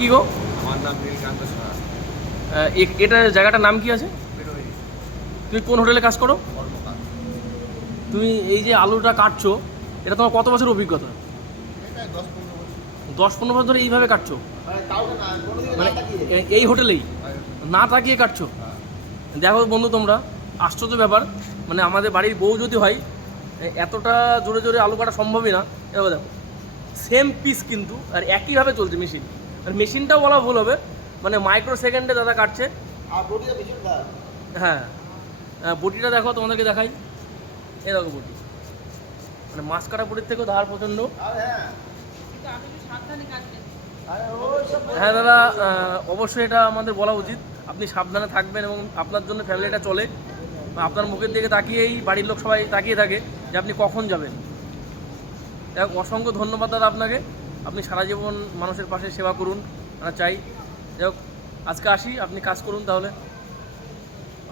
কি গো? আমার নাম নীলকান্ত সাহা। এটা জায়গাটার নাম কি আছে? বেরোই তুমি কোন হোটেলে কাজ করো? কর্মকার। তুমি এই যে আলুটা কাটছো, এটা তোমার কত বছর অভিজ্ঞতা? এটা 10-15 বছর। 10-15 বছর ধরে এইভাবে কাটছো? মানে কাউকে না, কোনোদিকে মানে না তাকিয়ে। এই হোটেলেই না তাকিয়ে কাটছো? হ্যাঁ। দেখো বন্ধু, তোমরা আশ্চর্য ব্যাপার, মানে আমাদের বাড়ির বউ যদি হয় এতটা জোরে জোরে আলু কাটা সম্ভবই না। এবার দেখো, সেম পিস কিন্তু আর একইভাবে চলছে মেশিন। আর মেশিনটাও বলা ভুল হবে, মানে মাইক্রো সেকেন্ডে দাদা কাটছে। আর বডিটা ভীষণ খারাপ। হ্যাঁ, বটিটা দেখো, তোমাদেরকে দেখাই। এ দেখো বটি, মানে মাছ কাটা বটির থেকেও ধার প্রচণ্ড। আর হ্যাঁ, হ্যাঁ দাদা, অবশ্যই এটা আমাদের বলা উচিত। আপনি সাবধানে থাকবেন এবং আপনার জন্য ফ্যামিলিটা চলে। আপনার মুখের দিকে তাকিয়েই বাড়ির লোক সবাই তাকিয়ে থাকে যে আপনি কখন যাবেন। দেখ, অসংখ্য ধন্যবাদ দাদা আপনাকে। আপনি সারা জীবন মানুষের পাশে সেবা করুন, আমরা চাই। যাই হোক, আজকে আসি, আপনি কাজ করুন তাহলে।